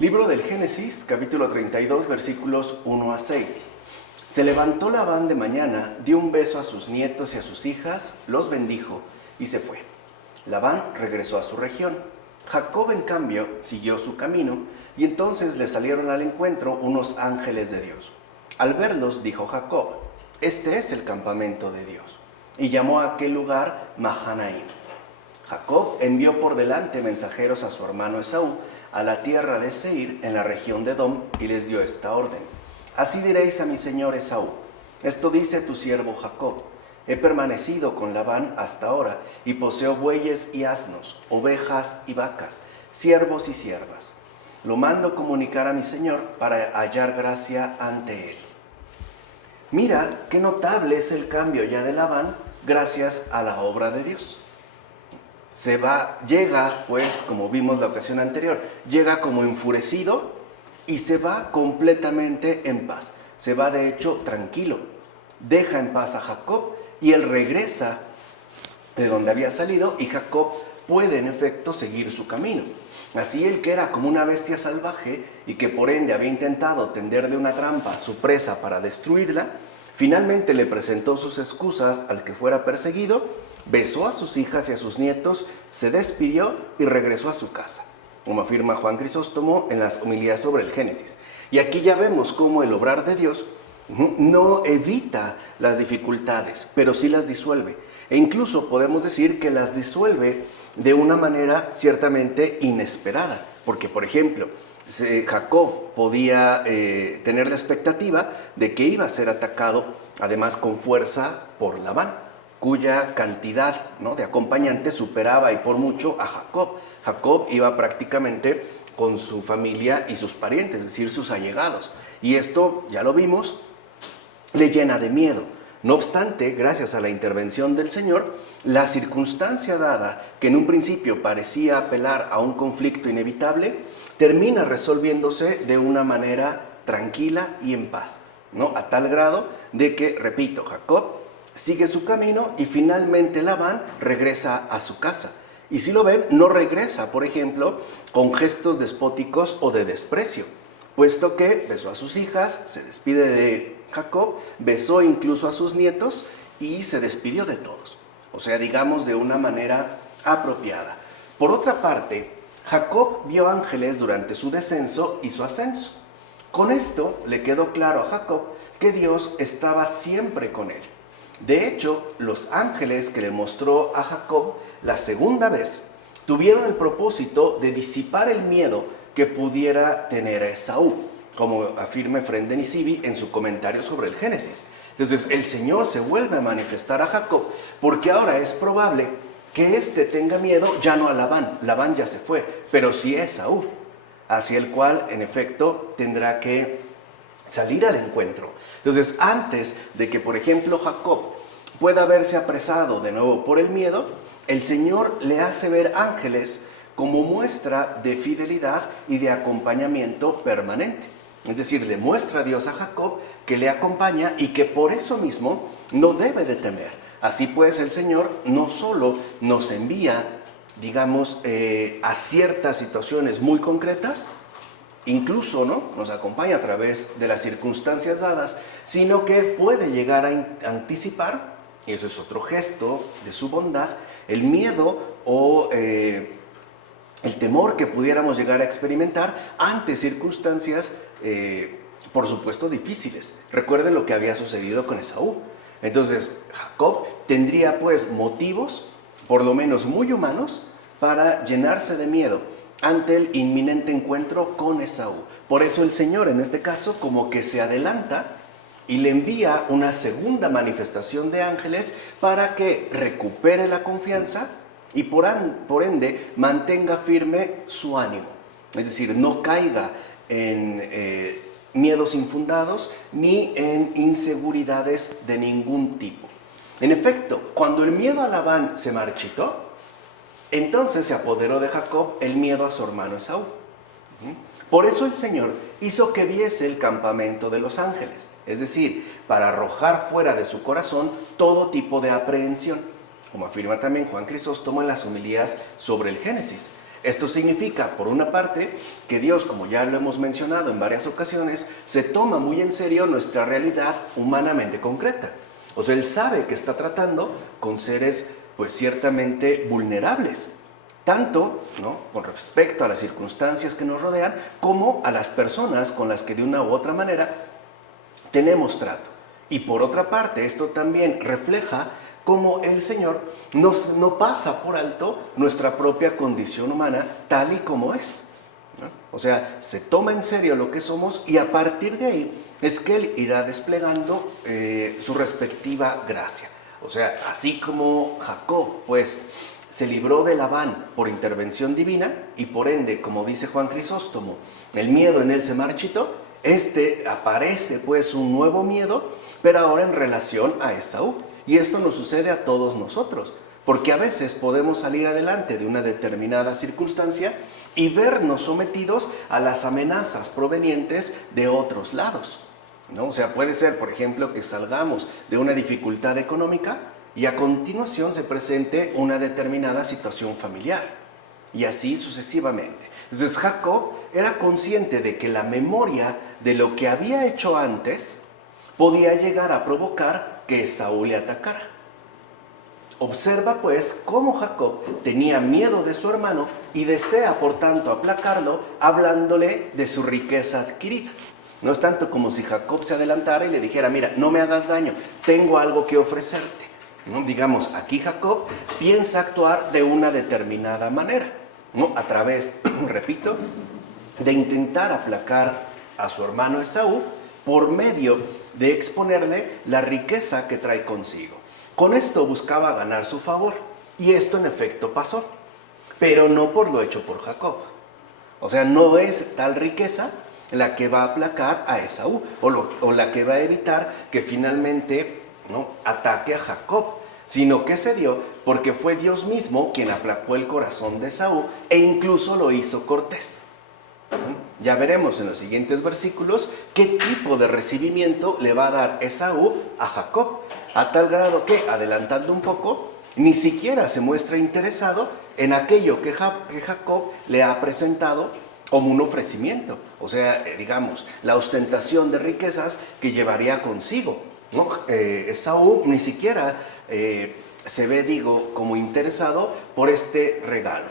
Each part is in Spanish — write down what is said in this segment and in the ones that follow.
Libro del Génesis, capítulo 32, versículos 1 a 6. Se levantó Labán de mañana, dio un beso a sus nietos y a sus hijas, los bendijo y se fue. Labán regresó a su región. Jacob, en cambio, siguió su camino y entonces le salieron al encuentro unos ángeles de Dios. Al verlos, dijo Jacob: este es el campamento de Dios. Y llamó a aquel lugar Mahanaim. Jacob envió por delante mensajeros a su hermano Esaú a la tierra de Seir en la región de Edom y les dio esta orden: así diréis a mi señor Esaú: esto dice tu siervo Jacob: he permanecido con Labán hasta ahora y poseo bueyes y asnos, ovejas y vacas, siervos y siervas. Lo mando comunicar a mi señor para hallar gracia ante él. Mira qué notable es el cambio ya de Labán gracias a la obra de Dios. Llega, pues, como vimos la ocasión anterior, llega como enfurecido y se va completamente en paz. Se va, de hecho, tranquilo. Deja en paz a Jacob y él regresa de donde había salido y Jacob puede, en efecto, seguir su camino. Así él, que era como una bestia salvaje y que por ende había intentado tenderle una trampa a su presa para destruirla, finalmente le presentó sus excusas al que fuera perseguido, besó a sus hijas y a sus nietos, se despidió y regresó a su casa, como afirma Juan Crisóstomo en las homilías sobre el Génesis. Y aquí ya vemos cómo el obrar de Dios no evita las dificultades, pero sí las disuelve. E incluso podemos decir que las disuelve de una manera ciertamente inesperada. Porque, por ejemplo, Jacob podía tener la expectativa de que iba a ser atacado, además con fuerza, por Labán, cuya cantidad, ¿no?, de acompañantes superaba y por mucho a Jacob. Jacob iba prácticamente con su familia y sus parientes, es decir, sus allegados. Y esto, ya lo vimos, le llena de miedo. No obstante, gracias a la intervención del Señor, la circunstancia dada, que en un principio parecía apelar a un conflicto inevitable, termina resolviéndose de una manera tranquila y en paz, ¿no? A tal grado de que, repito, Jacob sigue su camino y finalmente Labán regresa a su casa. Y si lo ven, no regresa, por ejemplo, con gestos despóticos o de desprecio, puesto que besó a sus hijas, se despide de Jacob, besó incluso a sus nietos y se despidió de todos. O sea, digamos, de una manera apropiada. Por otra parte, Jacob vio ángeles durante su descenso y su ascenso. Con esto le quedó claro a Jacob que Dios estaba siempre con él. De hecho, los ángeles que le mostró a Jacob la segunda vez tuvieron el propósito de disipar el miedo que pudiera tener a Esaú, como afirma Efrén de Nisibi en su comentario sobre el Génesis. Entonces el Señor se vuelve a manifestar a Jacob porque ahora es probable que éste tenga miedo ya no a Labán. Labán ya se fue, pero sí a Esaú, hacia el cual en efecto tendrá que salir al encuentro. Entonces, antes de que, por ejemplo, Jacob pueda verse apresado de nuevo por el miedo, el Señor le hace ver ángeles como muestra de fidelidad y de acompañamiento permanente. Es decir, le muestra a Dios a Jacob que le acompaña y que por eso mismo no debe de temer. Así pues, el Señor no solo nos envía, digamos, a ciertas situaciones muy concretas, incluso, ¿no?, nos acompaña a través de las circunstancias dadas, sino que puede llegar a anticipar, y eso es otro gesto de su bondad, el miedo o el temor que pudiéramos llegar a experimentar ante circunstancias, por supuesto, difíciles. Recuerden lo que había sucedido con Esaú. Entonces, Jacob tendría, pues, motivos, por lo menos muy humanos, para llenarse de miedo ante el inminente encuentro con Esaú. Por eso el Señor, en este caso, como que se adelanta y le envía una segunda manifestación de ángeles para que recupere la confianza y por ende mantenga firme su ánimo. Es decir, no caiga en miedos infundados ni en inseguridades de ningún tipo. En efecto, cuando el miedo a Labán se marchitó, entonces se apoderó de Jacob el miedo a su hermano Esaú. Por eso el Señor hizo que viese el campamento de los ángeles, es decir, para arrojar fuera de su corazón todo tipo de aprehensión, como afirma también Juan Crisóstomo en las homilías sobre el Génesis. Esto significa, por una parte, que Dios, como ya lo hemos mencionado en varias ocasiones, se toma muy en serio nuestra realidad humanamente concreta. O sea, Él sabe que está tratando con seres, pues ciertamente vulnerables, tanto, ¿no?, con respecto a las circunstancias que nos rodean, como a las personas con las que de una u otra manera tenemos trato. Y por otra parte, esto también refleja cómo el Señor no pasa por alto nuestra propia condición humana tal y como es, ¿no? O sea, se toma en serio lo que somos y a partir de ahí es que Él irá desplegando su respectiva gracia. O sea, así como Jacob, pues, se libró de Labán por intervención divina y por ende, como dice Juan Crisóstomo, el miedo en él se marchitó, aparece pues un nuevo miedo, pero ahora en relación a Esaú. Y esto nos sucede a todos nosotros, porque a veces podemos salir adelante de una determinada circunstancia y vernos sometidos a las amenazas provenientes de otros lados, ¿no? O sea, puede ser, por ejemplo, que salgamos de una dificultad económica y a continuación se presente una determinada situación familiar, y así sucesivamente. Entonces Jacob era consciente de que la memoria de lo que había hecho antes podía llegar a provocar que Esaú le atacara. Observa pues cómo Jacob tenía miedo de su hermano y desea por tanto aplacarlo hablándole de su riqueza adquirida. No es tanto como si Jacob se adelantara y le dijera: mira, no me hagas daño, tengo algo que ofrecerte, ¿no? Digamos, aquí Jacob piensa actuar de una determinada manera, ¿no? A través, repito, de intentar aplacar a su hermano Esaú por medio de exponerle la riqueza que trae consigo. Con esto buscaba ganar su favor, y esto en efecto pasó, pero no por lo hecho por Jacob. O sea, no es tal riqueza la que va a aplacar a Esaú, o la que va a evitar que finalmente, ¿no?, ataque a Jacob, sino que se dio porque fue Dios mismo quien aplacó el corazón de Esaú e incluso lo hizo cortés. Ya veremos en los siguientes versículos qué tipo de recibimiento le va a dar Esaú a Jacob, a tal grado que, adelantando un poco, ni siquiera se muestra interesado en aquello que Jacob le ha presentado como un ofrecimiento, o sea, digamos, la ostentación de riquezas que llevaría consigo, ¿no? Esaú ni siquiera se ve, como interesado por este regalo.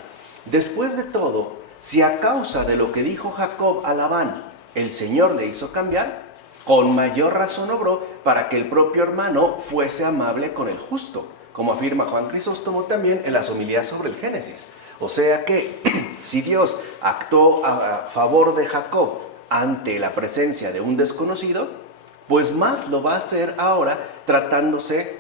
Después de todo, si a causa de lo que dijo Jacob a Labán, el Señor le hizo cambiar, con mayor razón obró para que el propio hermano fuese amable con el justo, como afirma Juan Crisóstomo también en las homilías sobre el Génesis. O sea que, si Dios actuó a favor de Jacob ante la presencia de un desconocido, pues más lo va a hacer ahora tratándose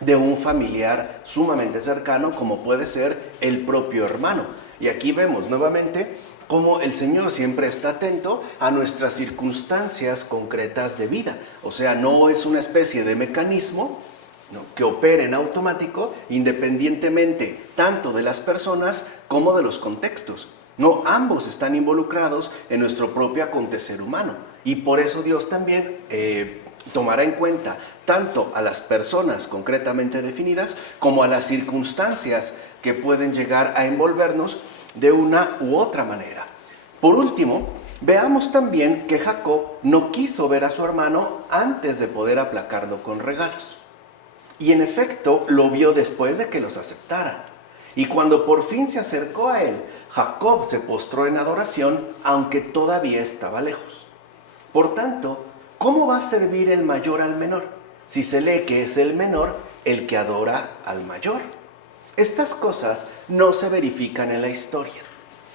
de un familiar sumamente cercano, como puede ser el propio hermano. Y aquí vemos nuevamente cómo el Señor siempre está atento a nuestras circunstancias concretas de vida. O sea, no es una especie de mecanismo, ¿no?, que opere en automático independientemente tanto de las personas como de los contextos. No, ambos están involucrados en nuestro propio acontecer humano. Y por eso Dios también tomará en cuenta tanto a las personas concretamente definidas como a las circunstancias que pueden llegar a envolvernos de una u otra manera. Por último, veamos también que Jacob no quiso ver a su hermano antes de poder aplacarlo con regalos. Y en efecto lo vio después de que los aceptara. Y cuando por fin se acercó a él, Jacob se postró en adoración, aunque todavía estaba lejos. Por tanto, ¿cómo va a servir el mayor al menor, si se lee que es el menor el que adora al mayor? Estas cosas no se verifican en la historia,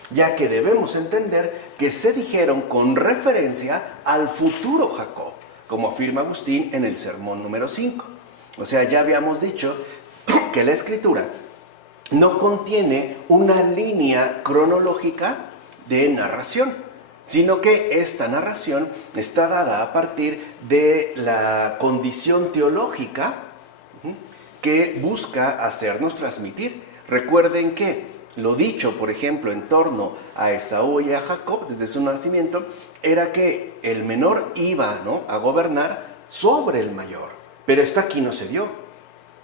ya que debemos entender que se dijeron con referencia al futuro Jacob, como afirma Agustín en el sermón número 5. O sea, ya habíamos dicho que la Escritura no contiene una línea cronológica de narración, sino que esta narración está dada a partir de la condición teológica que busca hacernos transmitir. Recuerden que lo dicho, por ejemplo, en torno a Esaú y a Jacob desde su nacimiento, era que el menor iba, ¿no?, a gobernar sobre el mayor. Pero esto aquí no se dio.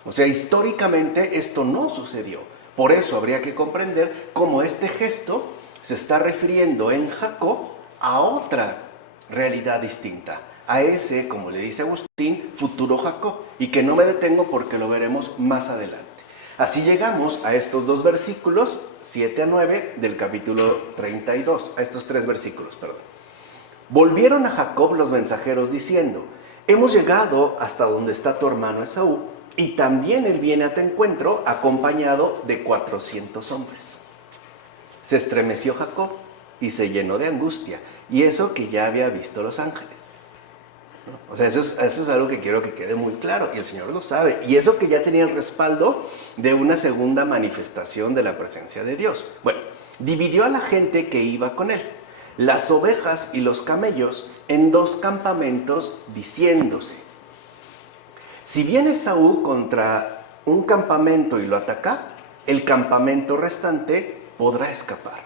O sea, históricamente esto no sucedió. Por eso habría que comprender cómo este gesto se está refiriendo en Jacob a otra realidad distinta, a ese, como le dice Agustín, futuro Jacob, y que no me detengo porque lo veremos más adelante. Así llegamos a estos dos versículos, 7 a 9 del capítulo 32, a estos tres versículos, perdón. Volvieron a Jacob los mensajeros diciendo: hemos llegado hasta donde está tu hermano Esaú, y también él viene a tu encuentro acompañado de 400 hombres. Se estremeció Jacob y se llenó de angustia, y eso que ya había visto los ángeles. O sea, eso es algo que quiero que quede muy claro, y el Señor lo sabe, y eso que ya tenía el respaldo de una segunda manifestación de la presencia de Dios. Bueno, dividió a la gente que iba con él, las ovejas y los camellos, en dos campamentos, diciéndose: si viene Esaú contra un campamento y lo ataca, el campamento restante podrá escapar.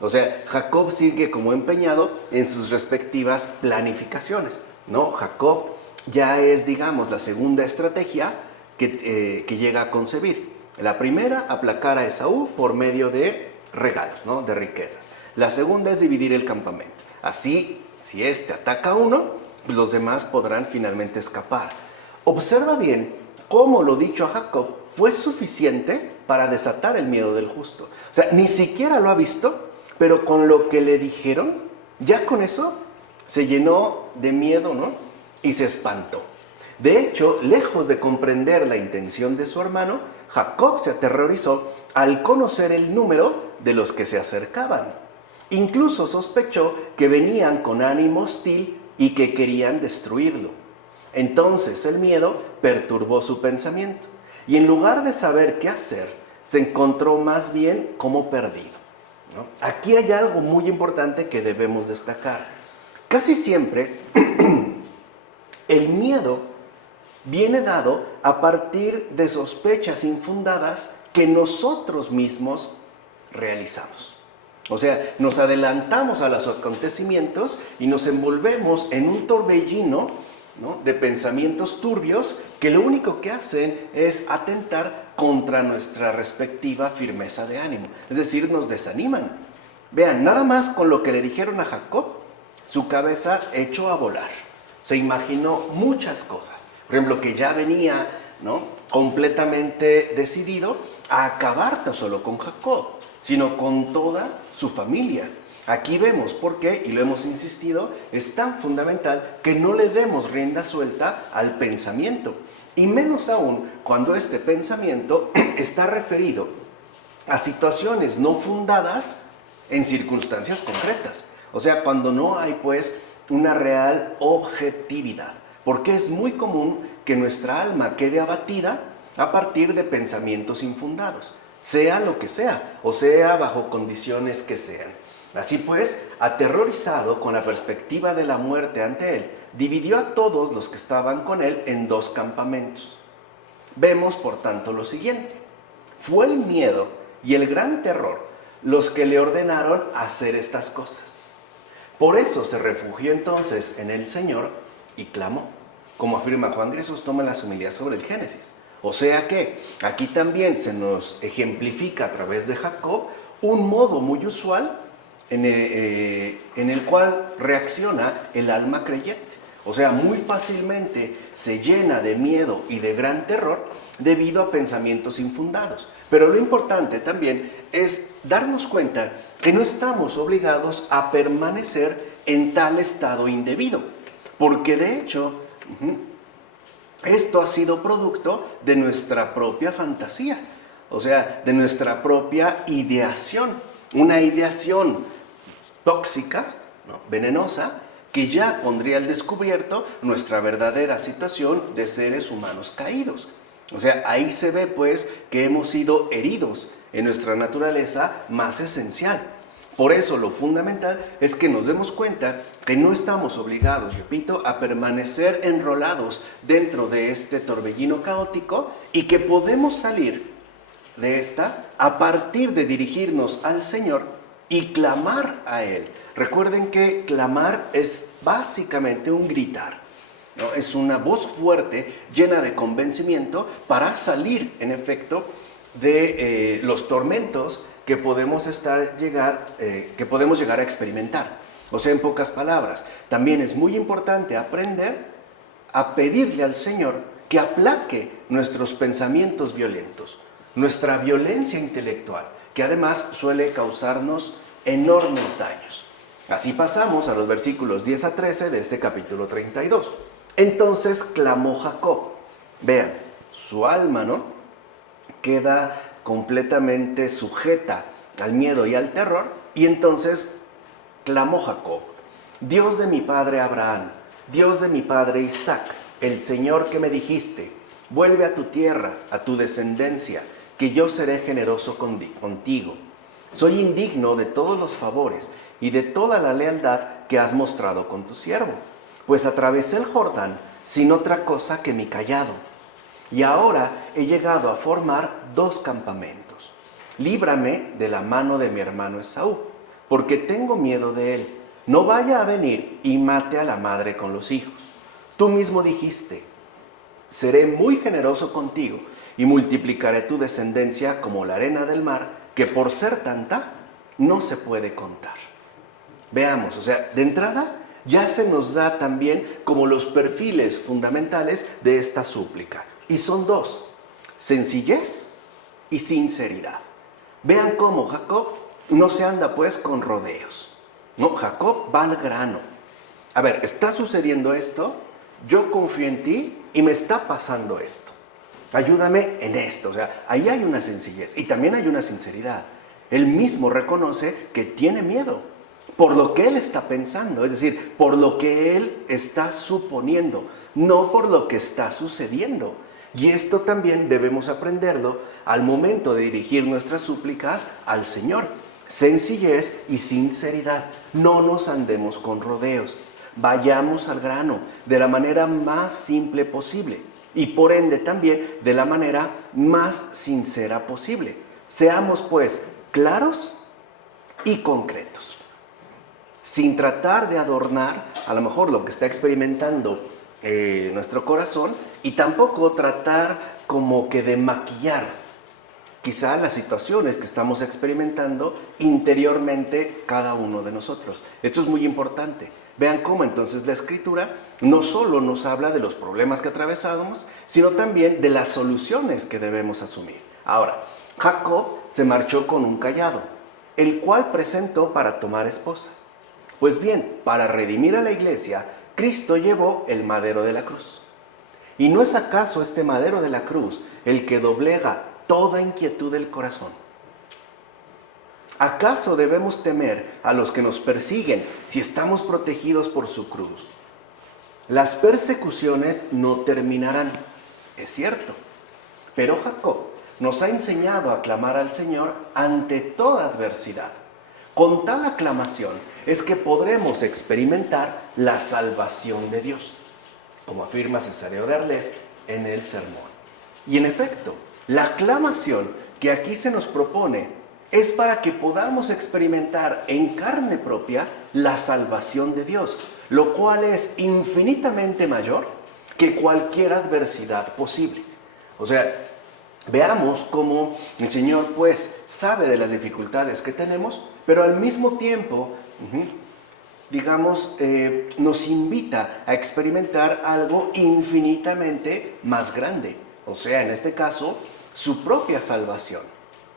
O sea, Jacob sigue como empeñado en sus respectivas planificaciones, ¿no? Jacob ya es, digamos, la segunda estrategia que llega a concebir. La primera, aplacar a Esaú por medio de regalos, ¿no? De riquezas. La segunda es dividir el campamento. Así, si este ataca a uno, los demás podrán finalmente escapar. Observa bien cómo lo dicho a Jacob fue suficiente para desatar el miedo del justo. O sea, ni siquiera lo ha visto, pero con lo que le dijeron, ya con eso se llenó de miedo, ¿no? Y se espantó. De hecho, lejos de comprender la intención de su hermano, Jacob se aterrorizó al conocer el número de los que se acercaban. Incluso sospechó que venían con ánimo hostil y que querían destruirlo. Entonces el miedo perturbó su pensamiento, y en lugar de saber qué hacer, se encontró más bien como perdido, ¿no? Aquí hay algo muy importante que debemos destacar. Casi siempre el miedo viene dado a partir de sospechas infundadas que nosotros mismos realizamos. O sea, nos adelantamos a los acontecimientos y nos envolvemos en un torbellino, ¿no?, de pensamientos turbios que lo único que hacen es atentar contra nuestra respectiva firmeza de ánimo. Es decir, nos desaniman. Vean, nada más con lo que le dijeron a Jacob, su cabeza echó a volar. Se imaginó muchas cosas. Por ejemplo, que ya venía, ¿no?, completamente decidido a acabar no solo con Jacob, sino con toda su familia. Aquí vemos por qué, y lo hemos insistido, es tan fundamental que no le demos rienda suelta al pensamiento, y menos aún cuando este pensamiento está referido a situaciones no fundadas en circunstancias concretas. O sea, cuando no hay pues una real objetividad, porque es muy común que nuestra alma quede abatida a partir de pensamientos infundados, sea lo que sea, o sea bajo condiciones que sean. Así pues, aterrorizado con la perspectiva de la muerte ante él, dividió a todos los que estaban con él en dos campamentos. Vemos, por tanto, lo siguiente: fue el miedo y el gran terror los que le ordenaron hacer estas cosas. Por eso se refugió entonces en el Señor y clamó, como afirma Juan Crisóstomo en las homilías sobre el Génesis. O sea que aquí también se nos ejemplifica a través de Jacob un modo muy usual en el cual reacciona el alma creyente. O sea, muy fácilmente se llena de miedo y de gran terror debido a pensamientos infundados. Pero lo importante también es darnos cuenta que no estamos obligados a permanecer en tal estado indebido, porque de hecho esto ha sido producto de nuestra propia fantasía, o sea, de nuestra propia ideación, una ideación tóxica, ¿no?, venenosa, que ya pondría al descubierto nuestra verdadera situación de seres humanos caídos. O sea, ahí se ve pues que hemos sido heridos en nuestra naturaleza más esencial. Por eso lo fundamental es que nos demos cuenta que no estamos obligados, repito, a permanecer enrolados dentro de este torbellino caótico, y que podemos salir de esta a partir de dirigirnos al Señor y clamar a Él. Recuerden que clamar es básicamente un gritar, ¿no? Es una voz fuerte, llena de convencimiento, para salir, en efecto, de los tormentos que podemos llegar a experimentar. O sea, en pocas palabras, también es muy importante aprender a pedirle al Señor que aplaque nuestros pensamientos violentos, nuestra violencia intelectual, que además suele causarnos enormes daños. Así pasamos a los versículos 10 a 13 de este capítulo 32. Entonces clamó Jacob. Vean, su alma, ¿no?, queda completamente sujeta al miedo y al terror, y entonces clamó Jacob: Dios de mi padre Abraham, Dios de mi padre Isaac, el Señor que me dijiste, vuelve a tu tierra, a tu descendencia, que yo seré generoso contigo. Soy indigno de todos los favores y de toda la lealtad que has mostrado con tu siervo, pues atravesé el Jordán sin otra cosa que mi cayado. Y ahora he llegado a formar 2 campamentos. Líbrame de la mano de mi hermano Esaú, porque tengo miedo de él. No vaya a venir y mate a la madre con los hijos. Tú mismo dijiste: seré muy generoso contigo y multiplicaré tu descendencia como la arena del mar, que por ser tanta no se puede contar. Veamos, o sea, de entrada ya se nos da también como los perfiles fundamentales de esta súplica. Y son 2, sencillez y sinceridad. Vean cómo Jacob no se anda pues con rodeos. No, Jacob va al grano. A ver, ¿está sucediendo esto? Yo confío en ti y me está pasando esto. Ayúdame en esto. O sea, ahí hay una sencillez y también hay una sinceridad. Él mismo reconoce que tiene miedo por lo que él está pensando, es decir, por lo que él está suponiendo, no por lo que está sucediendo. Y esto también debemos aprenderlo al momento de dirigir nuestras súplicas al Señor. Sencillez y sinceridad. No nos andemos con rodeos. Vayamos al grano de la manera más simple posible y por ende también de la manera más sincera posible. Seamos pues claros y concretos, sin tratar de adornar a lo mejor lo que está experimentando nuestro corazón, y tampoco tratar como que de maquillar quizá las situaciones que estamos experimentando interiormente cada uno de nosotros. Esto es muy importante. Vean cómo entonces la Escritura no solo nos habla de los problemas que atravesamos, sino también de las soluciones que debemos asumir. Ahora, Jacob se marchó con un cayado, el cual presentó para tomar esposa. Pues bien, para redimir a la iglesia, Cristo llevó el madero de la cruz. ¿Y no es acaso este madero de la cruz el que doblega toda inquietud del corazón? ¿Acaso debemos temer a los que nos persiguen si estamos protegidos por su cruz? Las persecuciones no terminarán, es cierto, pero Jacob nos ha enseñado a clamar al Señor ante toda adversidad. Con tal aclamación es que podremos experimentar la salvación de Dios, como afirma Cesáreo de Arles en el sermón. Y en efecto, la aclamación que aquí se nos propone es para que podamos experimentar en carne propia la salvación de Dios, lo cual es infinitamente mayor que cualquier adversidad posible. O sea, veamos cómo el Señor pues sabe de las dificultades que tenemos, pero al mismo tiempo, nos invita a experimentar algo infinitamente más grande. O sea, en este caso, su propia salvación,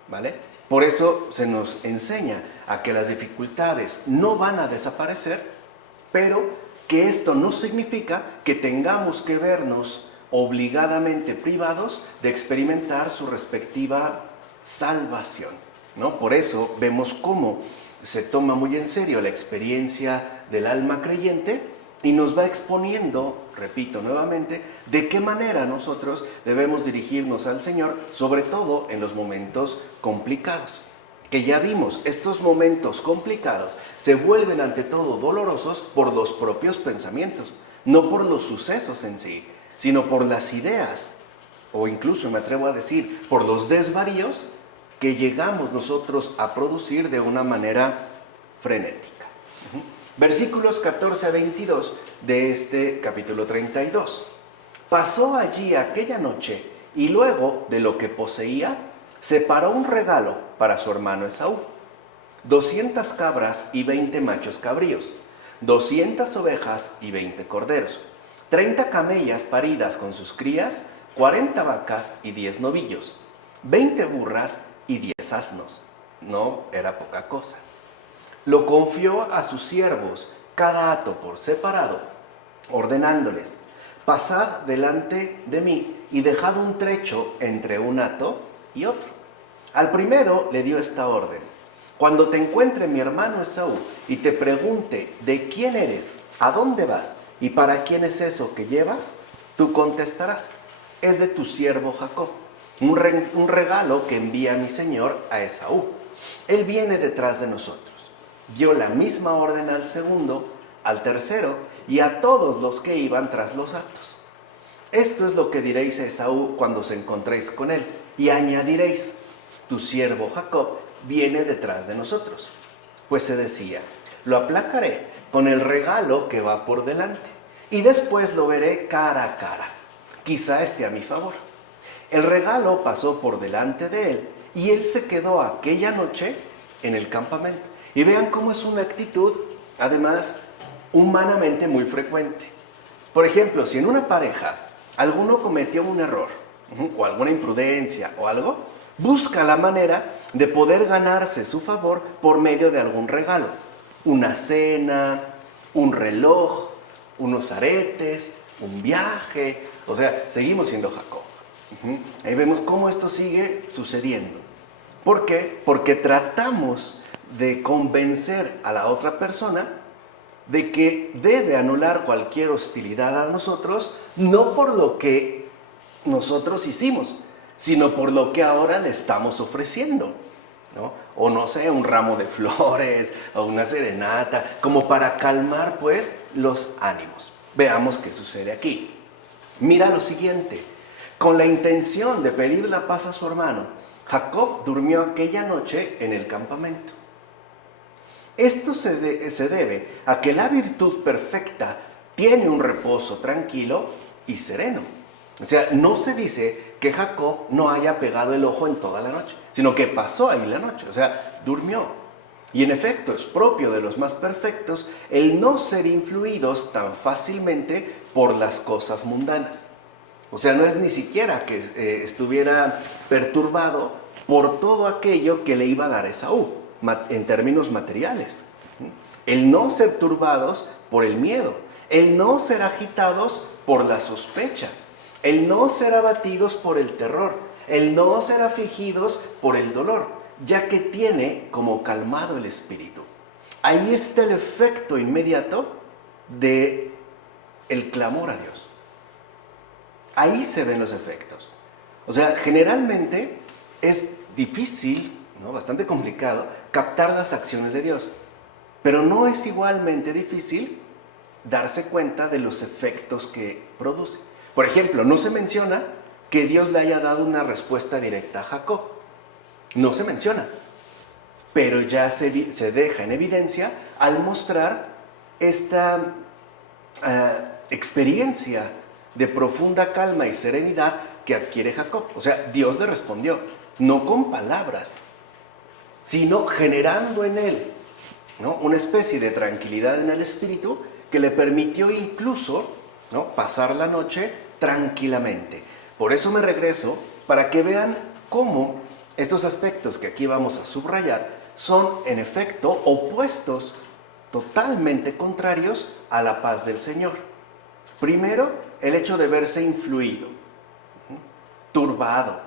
¿vale? Por eso se nos enseña a que las dificultades no van a desaparecer, pero que esto no significa que tengamos que vernos obligadamente privados de experimentar su respectiva salvación, ¿no? Por eso vemos cómo se toma muy en serio la experiencia del alma creyente y nos va exponiendo, repito nuevamente, de qué manera nosotros debemos dirigirnos al Señor, sobre todo en los momentos complicados. Que ya vimos, estos momentos complicados se vuelven ante todo dolorosos por los propios pensamientos, no por los sucesos en sí, sino por las ideas, o incluso me atrevo a decir, por los desvaríos que llegamos nosotros a producir de una manera frenética. Versículos 14 a 22 de este capítulo 32. Pasó allí aquella noche y luego de lo que poseía, separó un regalo para su hermano Esaú: 200 cabras y 20 machos cabríos, 200 ovejas y 20 corderos, 30 camellas paridas con sus crías, 40 vacas y 10 novillos, 20 burras y 10 asnos. No era poca cosa. Lo confió a sus siervos, cada hato por separado, ordenándoles: pasad delante de mí y dejad un trecho entre un hato y otro. Al primero le dio esta orden: cuando te encuentre mi hermano Esaú y te pregunte de quién eres, a dónde vas y para quién es eso que llevas, tú contestarás: es de tu siervo Jacob, un regalo que envía mi señor a Esaú. Él viene detrás de nosotros. Dio la misma orden al segundo, al tercero y a todos los que iban tras los hatos. Esto es lo que diréis a Esaú cuando os encontréis con él, y añadiréis: tu siervo Jacob viene detrás de nosotros. Pues se decía: lo aplacaré con el regalo que va por delante, y después lo veré cara a cara. Quizá esté a mi favor. El regalo pasó por delante de él, y él se quedó aquella noche en el campamento. Y vean cómo es una actitud, además, humanamente muy frecuente. Por ejemplo, si en una pareja alguno cometió un error, o alguna imprudencia o algo, busca la manera de poder ganarse su favor por medio de algún regalo. Una cena, un reloj, unos aretes, un viaje. O sea, seguimos siendo Jacob. Ahí vemos cómo esto sigue sucediendo. ¿Por qué? Porque tratamos de convencer a la otra persona de que debe anular cualquier hostilidad a nosotros, no por lo que nosotros hicimos, sino por lo que ahora le estamos ofreciendo, ¿no? O no sé, un ramo de flores o una serenata, como para calmar pues los ánimos. Veamos qué sucede aquí. Mira lo siguiente: con la intención de pedir la paz a su hermano, Jacob durmió aquella noche en el campamento. Esto se debe a que la virtud perfecta tiene un reposo tranquilo y sereno. O sea, no se dice que Jacob no haya pegado el ojo en toda la noche, sino que pasó ahí la noche, o sea, durmió. Y en efecto, es propio de los más perfectos el no ser influidos tan fácilmente por las cosas mundanas. O sea, no es ni siquiera que estuviera perturbado por todo aquello que le iba a dar Esaú, en términos materiales. El no ser turbados por el miedo, el no ser agitados por la sospecha, el no ser abatidos por el terror, el no ser afligidos por el dolor, ya que tiene como calmado el espíritu. Ahí está el efecto inmediato de el clamor a Dios. Ahí se ven los efectos. O sea, generalmente es difícil, ¿no?, bastante complicado, captar las acciones de Dios. Pero no es igualmente difícil darse cuenta de los efectos que produce. Por ejemplo, no se menciona que Dios le haya dado una respuesta directa a Jacob. No se menciona. Pero ya se deja en evidencia al mostrar esta experiencia de profunda calma y serenidad que adquiere Jacob. O sea, Dios le respondió, no con palabras, sino generando en él, ¿no?, una especie de tranquilidad en el espíritu que le permitió incluso, ¿no?, pasar la noche tranquilamente. Por eso me regreso, para que vean cómo estos aspectos que aquí vamos a subrayar son en efecto opuestos, totalmente contrarios a la paz del Señor. Primero, el hecho de verse influido, turbado,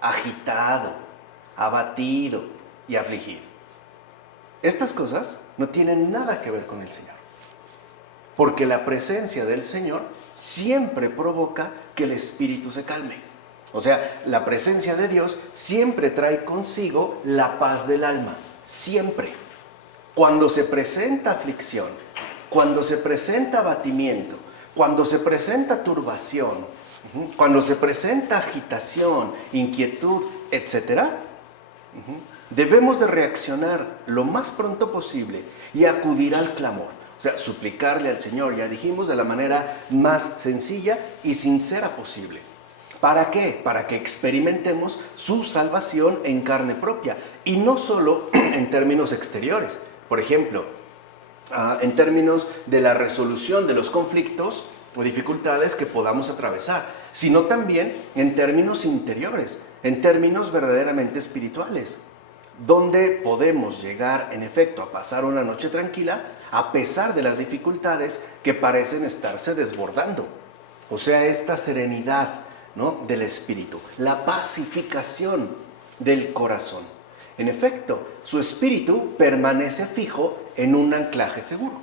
agitado, abatido y afligido. Estas cosas no tienen nada que ver con el Señor, porque la presencia del Señor siempre provoca que el espíritu se calme. O sea, la presencia de Dios siempre trae consigo la paz del alma, siempre. Cuando se presenta aflicción, cuando se presenta abatimiento, cuando se presenta turbación, cuando se presenta agitación, inquietud, etc., debemos de reaccionar lo más pronto posible y acudir al clamor. O sea, suplicarle al Señor, ya dijimos, de la manera más sencilla y sincera posible. ¿Para qué? Para que experimentemos su salvación en carne propia y no solo en términos exteriores. Por ejemplo, en términos de la resolución de los conflictos o dificultades que podamos atravesar, sino también en términos interiores, en términos verdaderamente espirituales, donde podemos llegar en efecto a pasar una noche tranquila a pesar de las dificultades que parecen estarse desbordando. O sea, esta serenidad, ¿no?, del espíritu, la pacificación del corazón. En efecto, su espíritu permanece fijo en un anclaje seguro.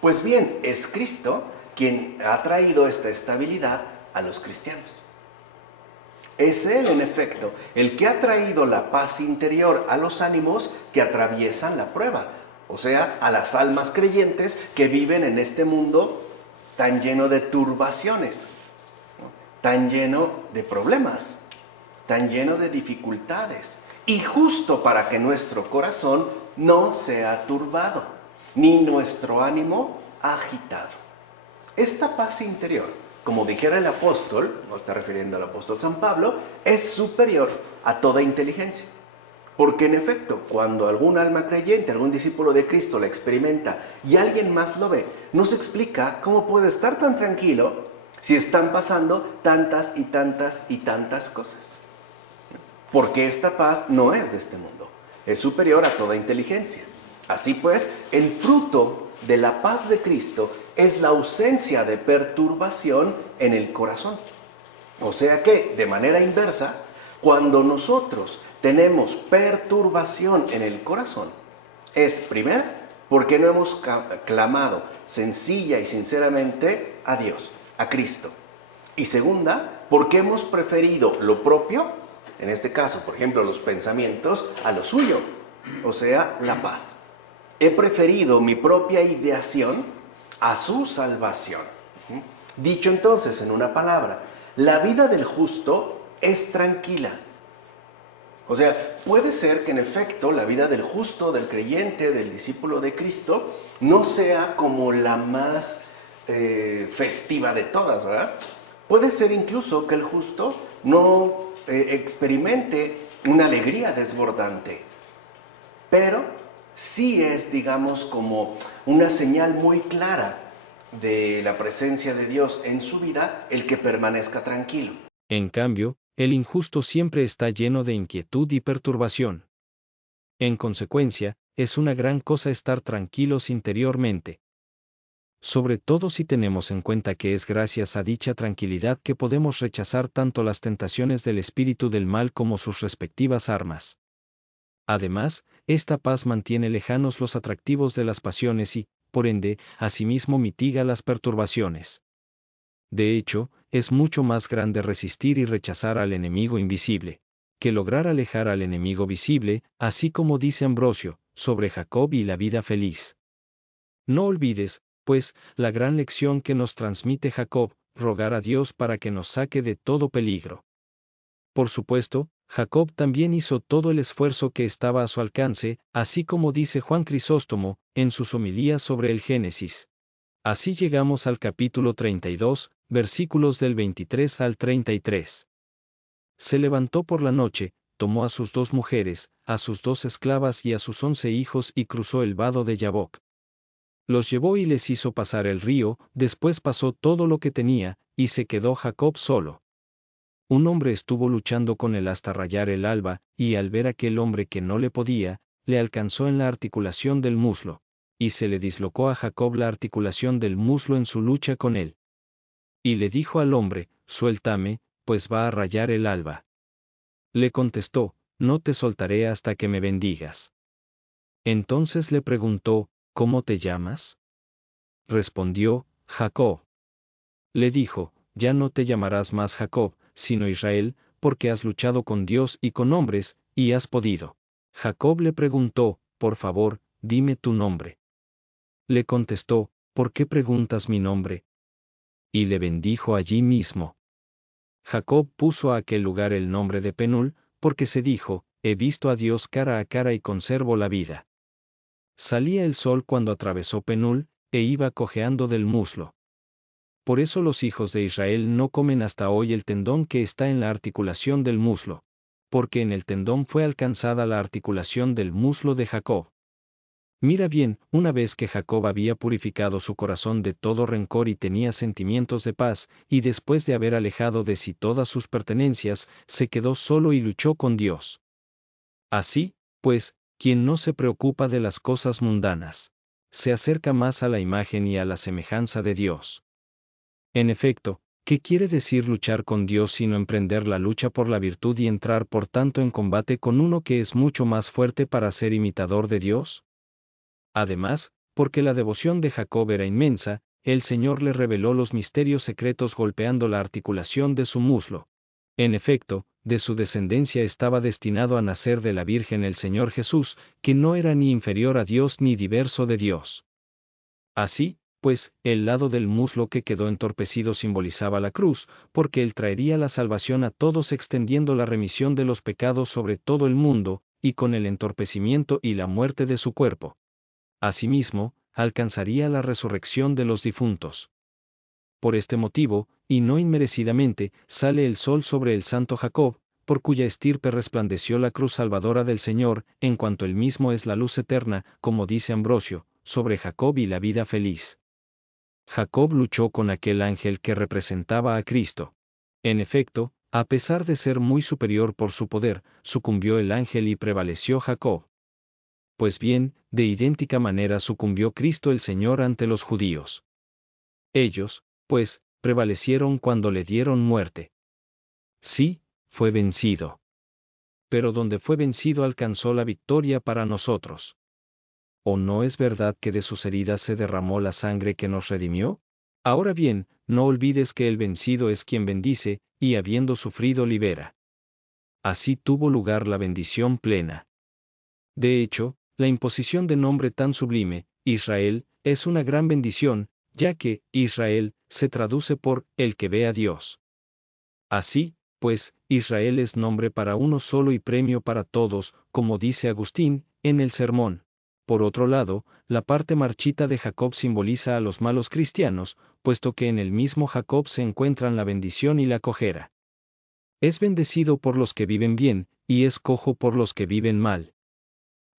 Pues bien, es Cristo quien ha traído esta estabilidad a los cristianos. Es Él, en efecto, el que ha traído la paz interior a los ánimos que atraviesan la prueba, o sea, a las almas creyentes que viven en este mundo tan lleno de turbaciones, ¿no?, tan lleno de problemas, tan lleno de dificultades, y justo para que nuestro corazón no sea turbado, ni nuestro ánimo agitado. Esta paz interior, como dijera el apóstol, no está refiriendo al apóstol San Pablo, es superior a toda inteligencia. Porque en efecto, cuando algún alma creyente, algún discípulo de Cristo la experimenta y alguien más lo ve, no se explica cómo puede estar tan tranquilo si están pasando tantas y tantas y tantas cosas. Porque esta paz no es de este mundo, es superior a toda inteligencia. Así pues, el fruto de la paz de Cristo es la ausencia de perturbación en el corazón. O sea que, de manera inversa, cuando nosotros tenemos perturbación en el corazón, es primero porque no hemos clamado sencilla y sinceramente a Dios, a Cristo. Y segunda, porque hemos preferido lo propio, en este caso, por ejemplo, los pensamientos, a lo suyo, o sea, la paz. He preferido mi propia ideación a su salvación. Dicho entonces en una palabra, la vida del justo es tranquila. O sea, puede ser que en efecto la vida del justo, del creyente, del discípulo de Cristo, no sea como la más festiva de todas, ¿verdad? Puede ser incluso que el justo no experimente una alegría desbordante, pero sí es, digamos, como una señal muy clara de la presencia de Dios en su vida el que permanezca tranquilo. En cambio, el injusto siempre está lleno de inquietud y perturbación. En consecuencia, es una gran cosa estar tranquilos interiormente. Sobre todo si tenemos en cuenta que es gracias a dicha tranquilidad que podemos rechazar tanto las tentaciones del espíritu del mal como sus respectivas armas. Además, esta paz mantiene lejanos los atractivos de las pasiones y, por ende, asimismo mitiga las perturbaciones. De hecho, es mucho más grande resistir y rechazar al enemigo invisible, que lograr alejar al enemigo visible, así como dice Ambrosio, sobre Jacob y la vida feliz. No olvides, pues, la gran lección que nos transmite Jacob, rogar a Dios para que nos saque de todo peligro. Por supuesto, Jacob también hizo todo el esfuerzo que estaba a su alcance, así como dice Juan Crisóstomo, en sus homilías sobre el Génesis. Así llegamos al capítulo 32, versículos del 23 al 33. Se levantó por la noche, tomó a sus 2 mujeres, a sus 2 esclavas y a sus 11 hijos y cruzó el vado de Yabok. Los llevó y les hizo pasar el río, después pasó todo lo que tenía, y se quedó Jacob solo. Un hombre estuvo luchando con él hasta rayar el alba, y al ver aquel hombre que no le podía, le alcanzó en la articulación del muslo, y se le dislocó a Jacob la articulación del muslo en su lucha con él. Y le dijo al hombre, suéltame, pues va a rayar el alba. Le contestó, no te soltaré hasta que me bendigas. Entonces le preguntó, ¿cómo te llamas? Respondió, Jacob. Le dijo, ya no te llamarás más Jacob, sino Israel, porque has luchado con Dios y con hombres, y has podido. Jacob le preguntó, por favor, dime tu nombre. Le contestó, ¿por qué preguntas mi nombre? Y le bendijo allí mismo. Jacob puso a aquel lugar el nombre de Penul, porque se dijo, he visto a Dios cara a cara y conservo la vida. Salía el sol cuando atravesó Penul, e iba cojeando del muslo. Por eso los hijos de Israel no comen hasta hoy el tendón que está en la articulación del muslo, porque en el tendón fue alcanzada la articulación del muslo de Jacob. Mira bien, una vez que Jacob había purificado su corazón de todo rencor y tenía sentimientos de paz, y después de haber alejado de sí todas sus pertenencias, se quedó solo y luchó con Dios. Así, pues, quien no se preocupa de las cosas mundanas, se acerca más a la imagen y a la semejanza de Dios. En efecto, ¿qué quiere decir luchar con Dios sino emprender la lucha por la virtud y entrar por tanto en combate con uno que es mucho más fuerte para ser imitador de Dios? Además, porque la devoción de Jacob era inmensa, el Señor le reveló los misterios secretos golpeando la articulación de su muslo. En efecto, de su descendencia estaba destinado a nacer de la Virgen el Señor Jesús, que no era ni inferior a Dios ni diverso de Dios. Así, pues, el lado del muslo que quedó entorpecido simbolizaba la cruz, porque él traería la salvación a todos extendiendo la remisión de los pecados sobre todo el mundo, y con el entorpecimiento y la muerte de su cuerpo. Asimismo, alcanzaría la resurrección de los difuntos. Por este motivo, y no inmerecidamente, sale el sol sobre el santo Jacob, por cuya estirpe resplandeció la cruz salvadora del Señor, en cuanto él mismo es la luz eterna, como dice Ambrosio, sobre Jacob y la vida feliz. Jacob luchó con aquel ángel que representaba a Cristo. En efecto, a pesar de ser muy superior por su poder, sucumbió el ángel y prevaleció Jacob. Pues bien, de idéntica manera sucumbió Cristo el Señor ante los judíos. Ellos, pues, prevalecieron cuando le dieron muerte. Sí, fue vencido. Pero donde fue vencido alcanzó la victoria para nosotros. ¿O no es verdad que de sus heridas se derramó la sangre que nos redimió? Ahora bien, no olvides que el vencido es quien bendice, y habiendo sufrido libera. Así tuvo lugar la bendición plena. De hecho, la imposición de nombre tan sublime, Israel, es una gran bendición, ya que Israel se traduce por el que ve a Dios. Así, pues, Israel es nombre para uno solo y premio para todos, como dice Agustín, en el sermón. Por otro lado, la parte marchita de Jacob simboliza a los malos cristianos, puesto que en el mismo Jacob se encuentran la bendición y la cojera. Es bendecido por los que viven bien, y es cojo por los que viven mal.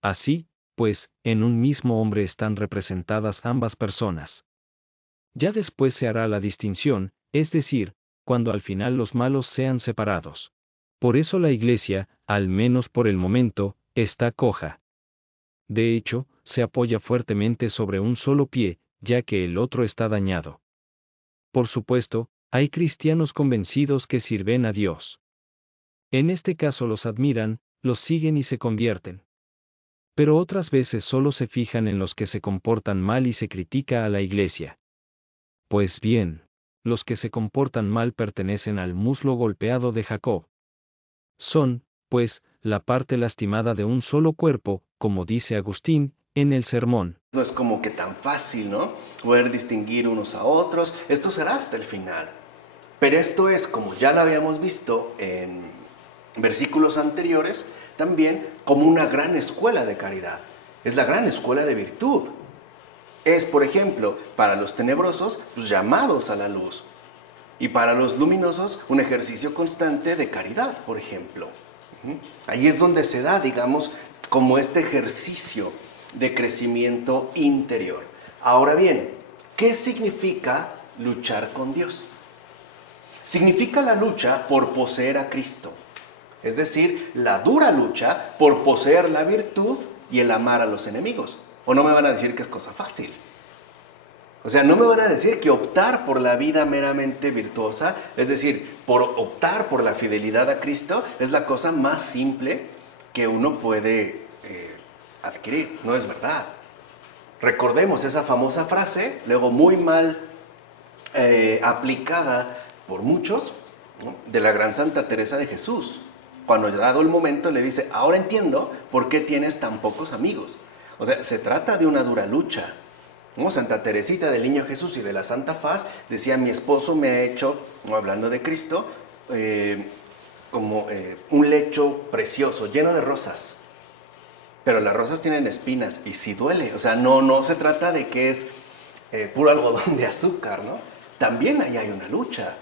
Así, pues, en un mismo hombre están representadas ambas personas. Ya después se hará la distinción, es decir, cuando al final los malos sean separados. Por eso la Iglesia, al menos por el momento, está coja. De hecho, se apoya fuertemente sobre un solo pie, ya que el otro está dañado. Por supuesto, hay cristianos convencidos que sirven a Dios. En este caso los admiran, los siguen y se convierten. Pero otras veces solo se fijan en los que se comportan mal y se critica a la Iglesia. Pues bien, los que se comportan mal pertenecen al muslo golpeado de Jacob. Son, pues, la parte lastimada de un solo cuerpo, como dice Agustín, en el sermón. No es como que tan fácil, ¿no? Poder distinguir unos a otros. Esto será hasta el final. Pero esto es, como ya lo habíamos visto en versículos anteriores, también como una gran escuela de caridad. Es la gran escuela de virtud. Es, por ejemplo, para los tenebrosos, pues, llamados a la luz. Y para los luminosos, un ejercicio constante de caridad, por ejemplo. Ahí es donde se da, digamos, como este ejercicio de crecimiento interior. Ahora bien, ¿qué significa luchar con Dios? Significa la lucha por poseer a Cristo. Es decir, la dura lucha por poseer la virtud y el amar a los enemigos. ¿O no me van a decir que es cosa fácil? O sea, no me van a decir que optar por la vida meramente virtuosa, es decir, por optar por la fidelidad a Cristo, es la cosa más simple que uno puede adquirir. No es verdad. Recordemos esa famosa frase, luego muy mal aplicada por muchos, ¿no?, de la gran Santa Teresa de Jesús. Cuando dado el momento le dice, ahora entiendo por qué tienes tan pocos amigos. O sea, se trata de una dura lucha. ¿No? Santa Teresita del Niño Jesús y de la Santa Faz decía, mi esposo me ha hecho, hablando de Cristo, un lecho precioso, lleno de rosas. Pero las rosas tienen espinas y sí duele. O sea, no se trata de que es puro algodón de azúcar, ¿no? también ahí hay una lucha.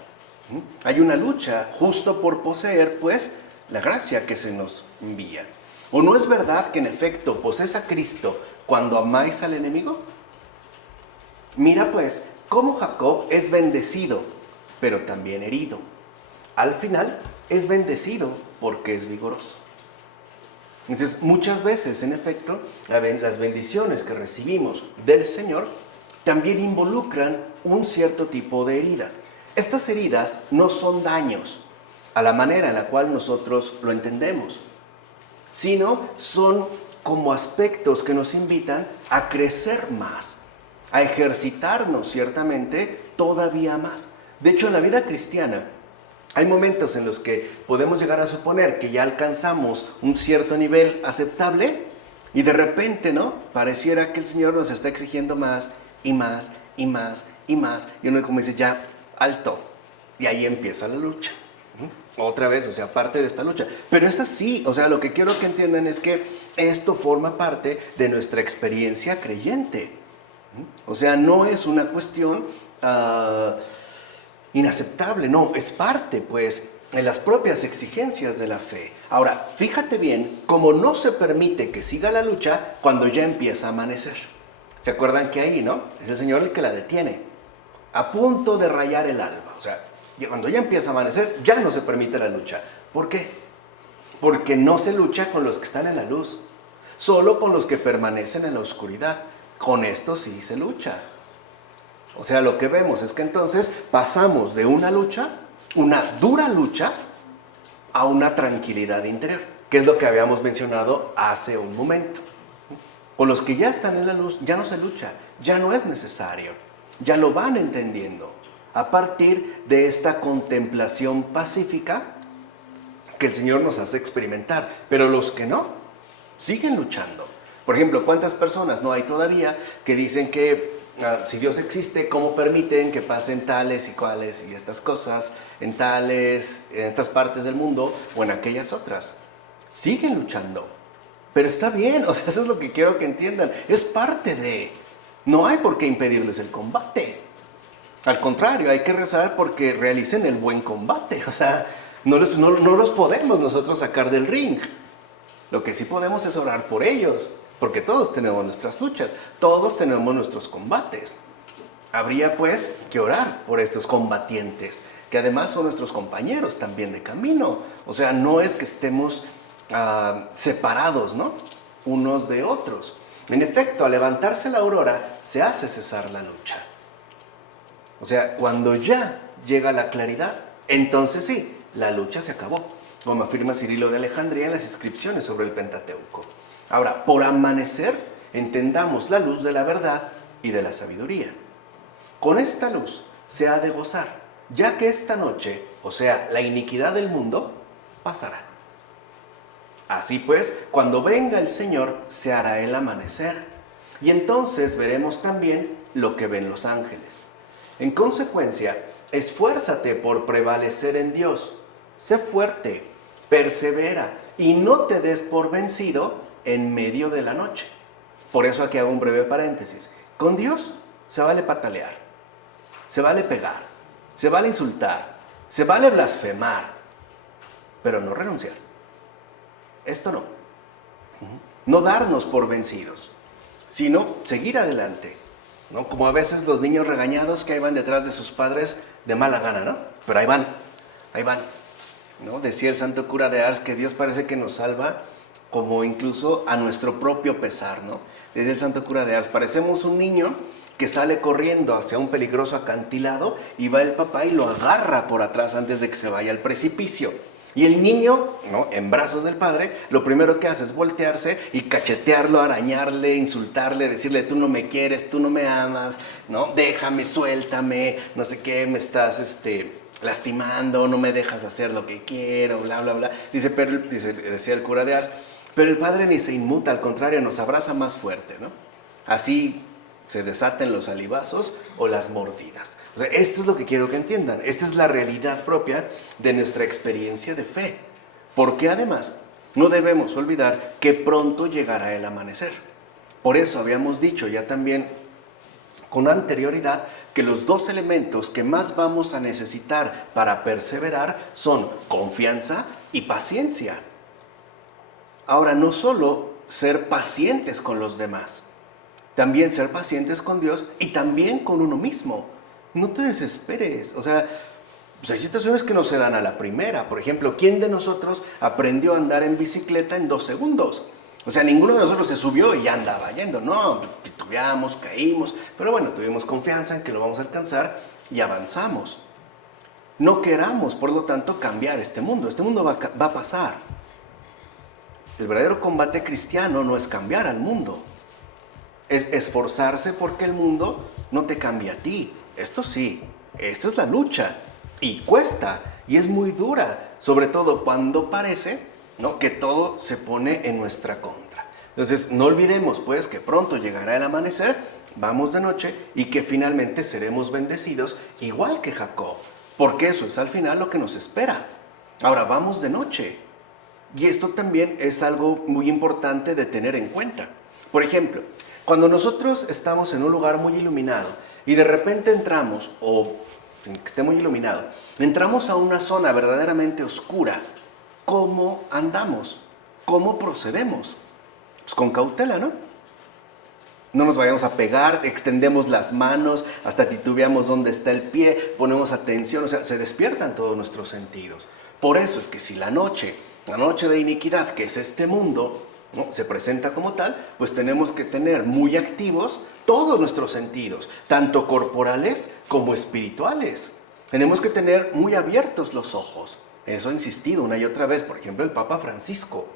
Hay una lucha justo por poseer, pues, la gracia que se nos envía. ¿O no es verdad que en efecto posees a Cristo cuando amáis al enemigo? Mira pues cómo Jacob es bendecido, pero también herido. Al final es bendecido porque es vigoroso. Entonces, muchas veces, en efecto, las bendiciones que recibimos del Señor también involucran un cierto tipo de heridas. Estas heridas no son daños a la manera en la cual nosotros lo entendemos, sino son como aspectos que nos invitan a crecer más, a ejercitarnos ciertamente todavía más. De hecho, en la vida cristiana hay momentos en los que podemos llegar a suponer que ya alcanzamos un cierto nivel aceptable y de repente, ¿no? Pareciera que el Señor nos está exigiendo más y más y más y más. Y uno como dice, ya, alto. Y ahí empieza la lucha. Otra vez, o sea, parte de esta lucha. Pero es así, o sea, lo que quiero que entiendan es que esto forma parte de nuestra experiencia creyente. O sea, no es una cuestión inaceptable, no, es parte, pues, de las propias exigencias de la fe. Ahora, fíjate bien cómo no se permite que siga la lucha cuando ya empieza a amanecer. ¿Se acuerdan que ahí, no? Es el Señor el que la detiene, a punto de rayar el alba. O sea, cuando ya empieza a amanecer, ya no se permite la lucha. ¿Por qué? Porque no se lucha con los que están en la luz, solo con los que permanecen en la oscuridad. Con esto sí se lucha. O sea, lo que vemos es que entonces pasamos de una lucha, una dura lucha, a una tranquilidad interior, que es lo que habíamos mencionado hace un momento. Con los que ya están en la luz ya no se lucha, ya no es necesario, ya lo van entendiendo a partir de esta contemplación pacífica que el Señor nos hace experimentar. Pero los que no, siguen luchando. Por ejemplo, ¿cuántas personas no hay todavía que dicen que si Dios existe, cómo permiten que pasen tales y cuales y estas cosas en estas partes del mundo o en aquellas otras? Siguen luchando, pero está bien, o sea, eso es lo que quiero que entiendan, es parte de, no hay por qué impedirles el combate, al contrario, hay que rezar porque realicen el buen combate, o sea, no los podemos nosotros sacar del ring, lo que sí podemos es orar por ellos, porque todos tenemos nuestras luchas, todos tenemos nuestros combates. Habría pues que orar por estos combatientes, que además son nuestros compañeros también de camino. O sea, no es que estemos separados, ¿no? Unos de otros. En efecto, al levantarse la aurora, se hace cesar la lucha. O sea, cuando ya llega la claridad, entonces sí, la lucha se acabó, como afirma Cirilo de Alejandría en las inscripciones sobre el Pentateuco. Ahora, por amanecer, entendamos la luz de la verdad y de la sabiduría. Con esta luz se ha de gozar, ya que esta noche, o sea, la iniquidad del mundo, pasará. Así pues, cuando venga el Señor, se hará el amanecer, y entonces veremos también lo que ven los ángeles. En consecuencia, esfuérzate por prevalecer en Dios. Sé fuerte, persevera, y no te des por vencido en medio de la noche. Por eso aquí hago un breve paréntesis. Con Dios se vale patalear, se vale pegar, se vale insultar, se vale blasfemar, pero no renunciar. Esto no. No darnos por vencidos, sino seguir adelante, ¿no? Como a veces los niños regañados que ahí van detrás de sus padres de mala gana, ¿no? Pero ahí van, ¿no? Decía el santo cura de Ars que Dios parece que nos salva como incluso a nuestro propio pesar, ¿no? Decía el santo cura de Ars, parecemos un niño que sale corriendo hacia un peligroso acantilado y va el papá y lo agarra por atrás antes de que se vaya al precipicio. Y el niño, ¿no?, en brazos del padre, lo primero que hace es voltearse y cachetearlo, arañarle, insultarle, decirle, tú no me quieres, tú no me amas, ¿no? Déjame, suéltame, no sé qué, me estás lastimando, no me dejas hacer lo que quiero, bla, bla, bla. Decía el cura de Ars, pero el padre ni se inmuta, al contrario, nos abraza más fuerte, ¿no? Así se desaten los salivazos o las mordidas. O sea, esto es lo que quiero que entiendan. Esta es la realidad propia de nuestra experiencia de fe. Porque además, no debemos olvidar que pronto llegará el amanecer. Por eso habíamos dicho ya también con anterioridad que los dos elementos que más vamos a necesitar para perseverar son confianza y paciencia. Ahora, no solo ser pacientes con los demás, también ser pacientes con Dios y también con uno mismo. No te desesperes, o sea, pues hay situaciones que no se dan a la primera. Por ejemplo, ¿quién de nosotros aprendió a andar en bicicleta en 2 segundos? O sea, ninguno de nosotros se subió y ya andaba yendo. No, titubeamos, caímos, pero bueno, tuvimos confianza en que lo vamos a alcanzar y avanzamos. No queramos, por lo tanto, cambiar este mundo. Este mundo va a pasar. El verdadero combate cristiano no es cambiar al mundo. Es esforzarse porque el mundo no te cambie a ti. Esto sí, esta es la lucha. Y cuesta, y es muy dura, sobre todo cuando parece, ¿no?, que todo se pone en nuestra contra. Entonces, no olvidemos, pues, que pronto llegará el amanecer, vamos de noche, y que finalmente seremos bendecidos, igual que Jacob, porque eso es al final lo que nos espera. Ahora, vamos de noche, y esto también es algo muy importante de tener en cuenta. Por ejemplo, cuando nosotros estamos en un lugar muy iluminado, y de repente entramos, o que esté muy iluminado, entramos a una zona verdaderamente oscura, ¿cómo andamos? ¿Cómo procedemos? Pues con cautela, ¿no? No nos vayamos a pegar, extendemos las manos, hasta titubeamos dónde está el pie, ponemos atención, o sea, se despiertan todos nuestros sentidos. Por eso es que si la noche de iniquidad, que es este mundo, ¿no?, se presenta como tal, pues tenemos que tener muy activos todos nuestros sentidos, tanto corporales como espirituales. Tenemos que tener muy abiertos los ojos. En eso ha insistido una y otra vez, por ejemplo, el Papa Francisco,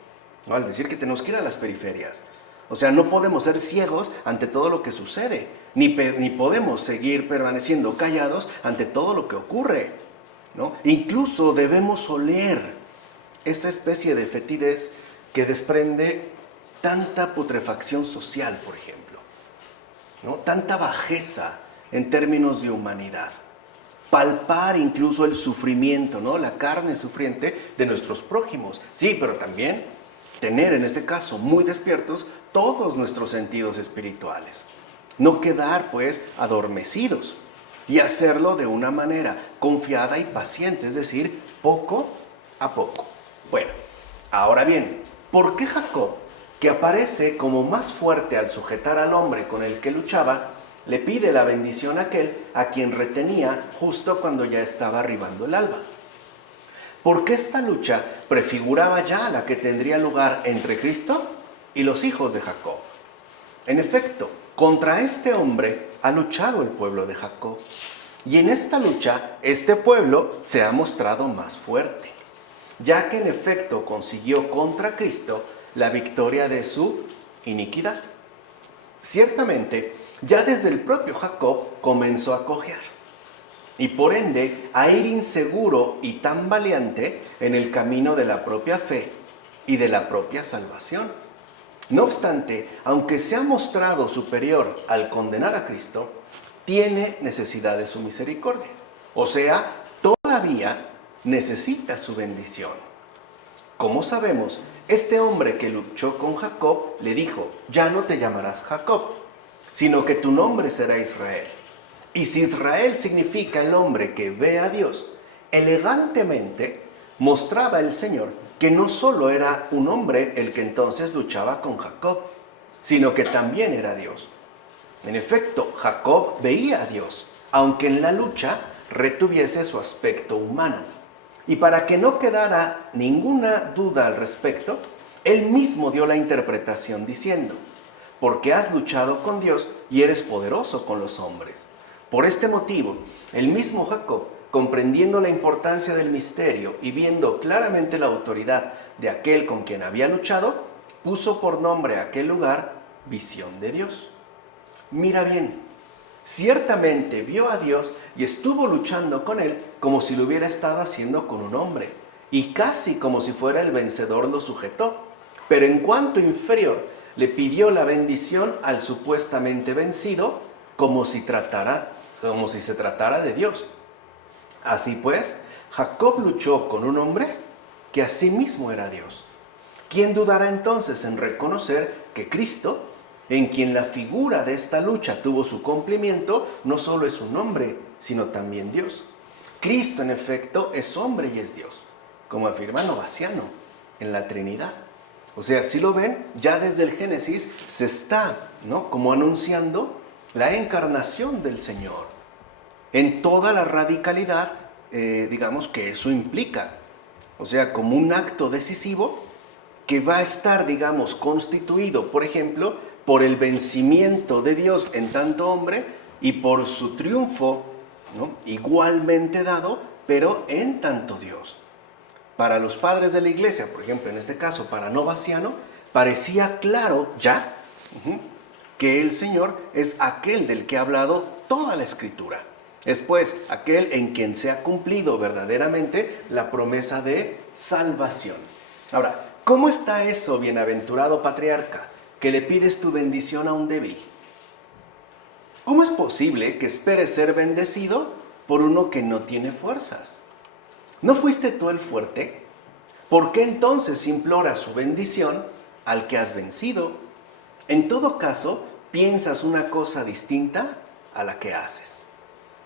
¿no?, al decir que tenemos que ir a las periferias. O sea, no podemos ser ciegos ante todo lo que sucede, ni podemos seguir permaneciendo callados ante todo lo que ocurre, ¿no? Incluso debemos oler esa especie de fetidez que desprende tanta putrefacción social, por ejemplo, ¿no?, tanta bajeza en términos de humanidad. Palpar incluso el sufrimiento, ¿no?, la carne sufriente de nuestros prójimos. Sí, pero también tener, en este caso, muy despiertos todos nuestros sentidos espirituales. No quedar, pues, adormecidos, y hacerlo de una manera confiada y paciente, es decir, poco a poco. Bueno, ahora bien, ¿por qué Jacob, que aparece como más fuerte al sujetar al hombre con el que luchaba, le pide la bendición a aquel a quien retenía justo cuando ya estaba arribando el alba? Porque esta lucha prefiguraba ya la que tendría lugar entre Cristo y los hijos de Jacob. En efecto, contra este hombre ha luchado el pueblo de Jacob. Y en esta lucha, este pueblo se ha mostrado más fuerte, ya que en efecto consiguió contra Cristo la victoria de su iniquidad. Ciertamente, ya desde el propio Jacob comenzó a cojear, y por ende a ir inseguro y tambaleante en el camino de la propia fe y de la propia salvación. No obstante, aunque se ha mostrado superior al condenar a Cristo, tiene necesidad de su misericordia. O sea, todavía necesita su bendición. Como sabemos, este hombre que luchó con Jacob le dijo: ya no te llamarás Jacob, sino que tu nombre será Israel. Y si Israel significa el hombre que ve a Dios, elegantemente mostraba el Señor que no solo era un hombre el que entonces luchaba con Jacob, sino que también era Dios. En efecto, Jacob veía a Dios, aunque en la lucha retuviese su aspecto humano. Y para que no quedara ninguna duda al respecto, él mismo dio la interpretación diciendo: porque has luchado con Dios y eres poderoso con los hombres. Por este motivo, el mismo Jacob, comprendiendo la importancia del misterio y viendo claramente la autoridad de aquel con quien había luchado, puso por nombre a aquel lugar Visión de Dios. Mira bien, ciertamente vio a Dios y estuvo luchando con él como si lo hubiera estado haciendo con un hombre, y casi como si fuera el vencedor lo sujetó, pero en cuanto inferior le pidió la bendición al supuestamente vencido, como si se tratara de Dios. Así pues, Jacob luchó con un hombre que asimismo era Dios. ¿Quién dudará entonces en reconocer que Cristo En quien la figura de esta lucha tuvo su cumplimiento, no solo es un hombre, sino también Dios. Cristo, en efecto, es hombre y es Dios, como afirma Novaciano, en la Trinidad. O sea, si lo ven, ya desde el Génesis se está, ¿no?, como anunciando la encarnación del Señor, en toda la radicalidad, digamos, que eso implica. O sea, como un acto decisivo que va a estar, digamos, constituido, por ejemplo, por el vencimiento de Dios en tanto hombre y por su triunfo, ¿no?, igualmente dado, pero en tanto Dios. Para los padres de la iglesia, por ejemplo, en este caso para Novaciano, parecía claro ya que el Señor es aquel del que ha hablado toda la Escritura. Es pues aquel en quien se ha cumplido verdaderamente la promesa de salvación. Ahora, ¿cómo está eso, bienaventurado patriarca, que le pides tu bendición a un débil? ¿Cómo es posible que esperes ser bendecido por uno que no tiene fuerzas? ¿No fuiste tú el fuerte? ¿Por qué entonces imploras su bendición al que has vencido? En todo caso, piensas una cosa distinta a la que haces.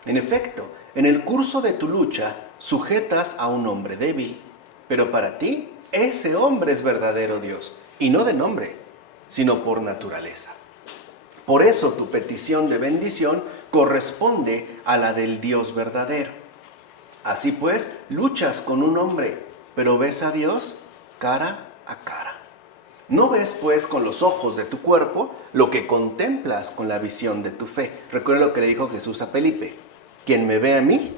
En efecto, en el curso de tu lucha sujetas a un hombre débil, pero para ti ese hombre es verdadero Dios, y no de nombre, sino por naturaleza. Por eso tu petición de bendición corresponde a la del Dios verdadero. Así pues, luchas con un hombre, pero ves a Dios cara a cara. No ves pues con los ojos de tu cuerpo lo que contemplas con la visión de tu fe. Recuerda lo que le dijo Jesús a Felipe: quien me ve a mí,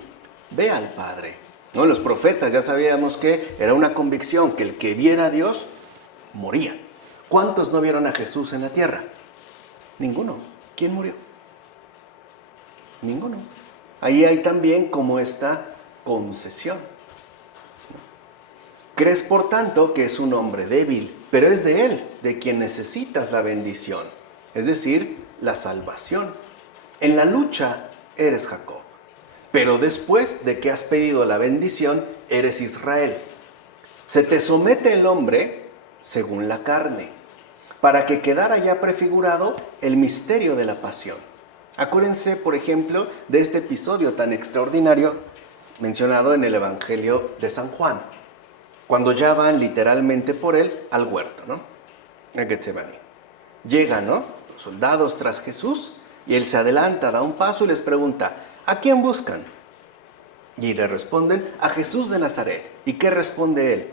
ve al Padre. ¿No? Los profetas ya sabíamos que era una convicción que el que viera a Dios moría. ¿Cuántos no vieron a Jesús en la tierra? Ninguno. ¿Quién murió? Ninguno. Ahí hay también como esta concesión. Crees, por tanto, que es un hombre débil, pero es de él de quien necesitas la bendición, es decir, la salvación. En la lucha eres Jacob, pero después de que has pedido la bendición, eres Israel. Se te somete el hombre según la carne, para que quedara ya prefigurado el misterio de la pasión. Acuérdense, por ejemplo, de este episodio tan extraordinario mencionado en el Evangelio de San Juan, cuando ya van literalmente por él al huerto, ¿no?, a Getsemaní. Llegan, ¿no?, los soldados tras Jesús, y él se adelanta, da un paso y les pregunta: ¿a quién buscan? Y le responden: a Jesús de Nazaret. ¿Y qué responde él?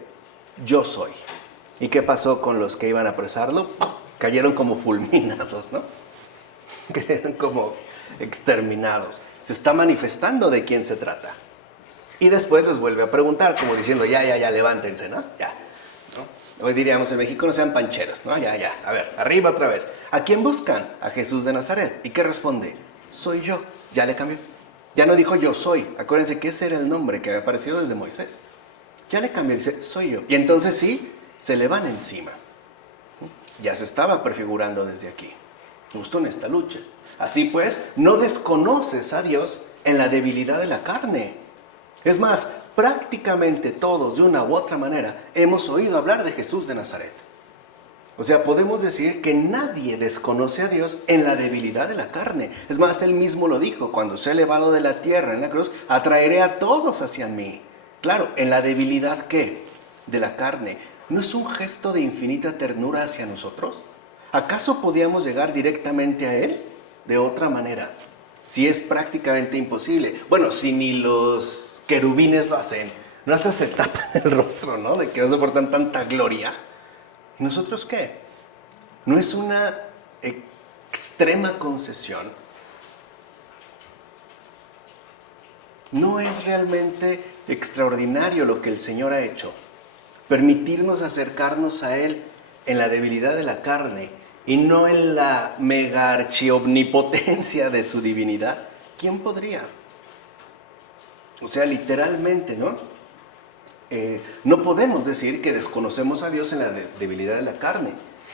Yo soy. ¿Y qué pasó con los que iban a apresarlo? Cayeron como fulminados, ¿no? Cayeron como exterminados. Se está manifestando de quién se trata. Y después les vuelve a preguntar, como diciendo: ya, levántense, ¿no? Ya, ¿no? Hoy diríamos en México: no sean pancheros, ¿no? Ya, a ver, arriba otra vez. ¿A quién buscan? A Jesús de Nazaret. ¿Y qué responde? Soy yo. Ya le cambió. Ya no dijo yo soy. Acuérdense que ese era el nombre que había aparecido desde Moisés. Ya le cambió, dice soy yo. Y entonces sí, se le van encima. Ya se estaba prefigurando desde aquí, justo en esta lucha. Así pues, no desconoces a Dios en la debilidad de la carne. Es más, prácticamente todos, de una u otra manera, hemos oído hablar de Jesús de Nazaret. O sea, podemos decir que nadie desconoce a Dios en la debilidad de la carne. Es más, Él mismo lo dijo: cuando sea elevado de la tierra en la cruz, atraeré a todos hacia mí. Claro, en la debilidad, ¿qué? De la carne. ¿No es un gesto de infinita ternura hacia nosotros? ¿Acaso podíamos llegar directamente a Él de otra manera? Si es prácticamente imposible. Bueno, si ni los querubines lo hacen, no hasta se tapan el rostro, ¿no?, de que no soportan tanta gloria. ¿Y nosotros qué? ¿No es una extrema concesión? ¿No es realmente extraordinario lo que el Señor ha hecho? Permitirnos acercarnos a Él en la debilidad de la carne y no en la mega archiomnipotencia de su divinidad. ¿Quién podría? O sea, literalmente, ¿no? No podemos decir que desconocemos a Dios en la debilidad de la carne,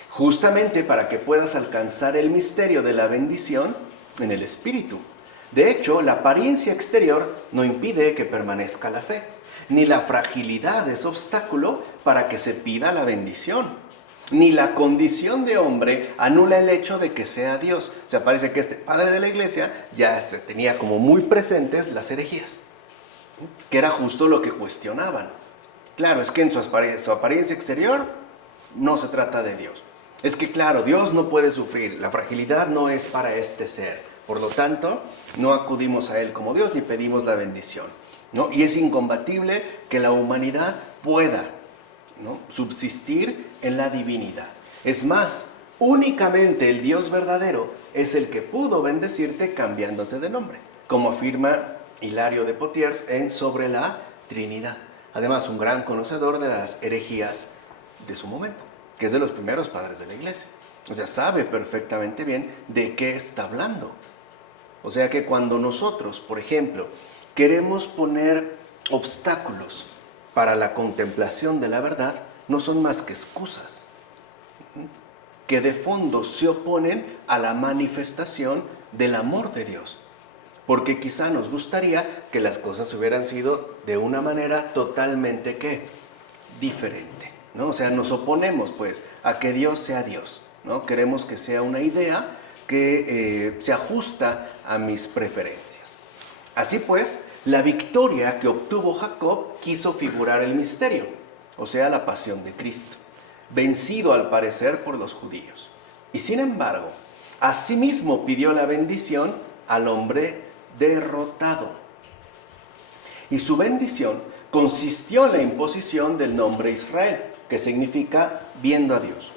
justamente para que puedas alcanzar el misterio de la bendición en el Espíritu. De hecho, la apariencia exterior no impide que permanezca la fe, ni la fragilidad es obstáculo para que se pida la bendición. Ni la condición de hombre anula el hecho de que sea Dios. O sea, parece que este padre de la iglesia ya se tenía como muy presentes las herejías, que era justo lo que cuestionaban. Claro, es que en su apariencia exterior no se trata de Dios. Es que claro, Dios no puede sufrir, la fragilidad no es para este ser. Por lo tanto, no acudimos a Él como Dios ni pedimos la bendición, ¿no? Y es incompatible que la humanidad pueda, ¿no?, subsistir en la divinidad. Es más, únicamente el Dios verdadero es el que pudo bendecirte cambiándote de nombre, como afirma Hilario de Poitiers en Sobre la Trinidad. Además, un gran conocedor de las herejías de su momento, que es de los primeros padres de la iglesia. O sea, sabe perfectamente bien de qué está hablando. O sea que cuando nosotros, por ejemplo, queremos poner obstáculos para la contemplación de la verdad, no son más que excusas que de fondo se oponen a la manifestación del amor de Dios. Porque quizá nos gustaría que las cosas hubieran sido de una manera totalmente, ¿qué?, diferente, ¿no? O sea, nos oponemos pues a que Dios sea Dios, ¿no? Queremos que sea una idea que se ajusta a mis preferencias. Así pues, la victoria que obtuvo Jacob quiso figurar el misterio, o sea, la pasión de Cristo, vencido al parecer por los judíos. Y sin embargo, asimismo pidió la bendición al hombre derrotado. Y su bendición consistió en la imposición del nombre Israel, que significa viendo a Dios.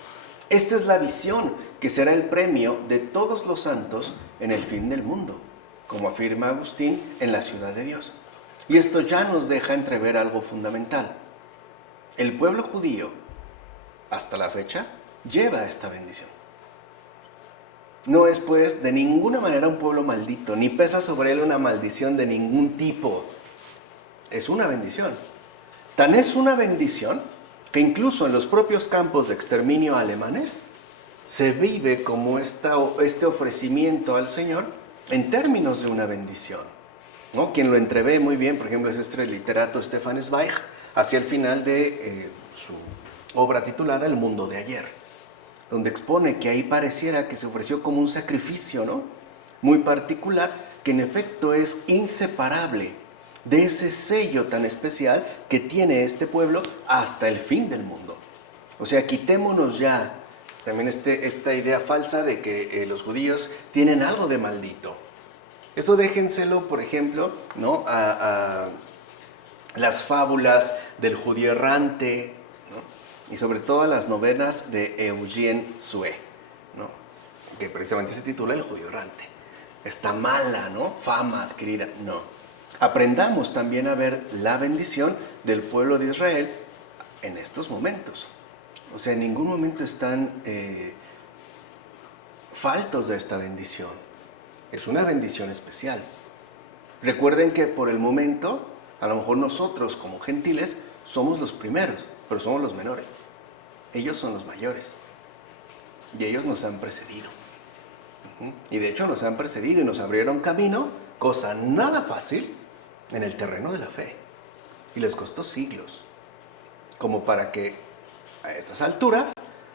Esta es la visión que será el premio de todos los santos en el fin del mundo, como afirma Agustín en La Ciudad de Dios. Y esto ya nos deja entrever algo fundamental. El pueblo judío, hasta la fecha, lleva esta bendición. No es pues de ninguna manera un pueblo maldito, ni pesa sobre él una maldición de ningún tipo. Es una bendición. Tan es una bendición que incluso en los propios campos de exterminio alemanes se vive como este ofrecimiento al Señor en términos de una bendición, ¿no? Quien lo entrevé muy bien, por ejemplo, es este literato Stefan Zweig, hacia el final de su obra titulada El mundo de ayer, donde expone que ahí pareciera que se ofreció como un sacrificio, ¿no?, muy particular, que en efecto es inseparable de ese sello tan especial que tiene este pueblo hasta el fin del mundo. O sea, quitémonos ya también esta idea falsa de que los judíos tienen algo de maldito. Eso déjenselo, por ejemplo, ¿no?, a las fábulas del judío errante, y sobre todo a las novenas de Eugene Sue, ¿no?, que precisamente se titula El judío errante. Está mala, ¿no?, fama adquirida. No. Aprendamos también a ver la bendición del pueblo de Israel en estos momentos. O sea, en ningún momento están faltos de esta bendición. Es una bendición especial. Recuerden que por el momento, a lo mejor nosotros como gentiles somos los primeros, pero somos los menores. Ellos son los mayores. Y ellos nos han precedido. Y de hecho nos han precedido y nos abrieron camino, cosa nada fácil, en el terreno de la fe. Y les costó siglos, como para que a estas alturas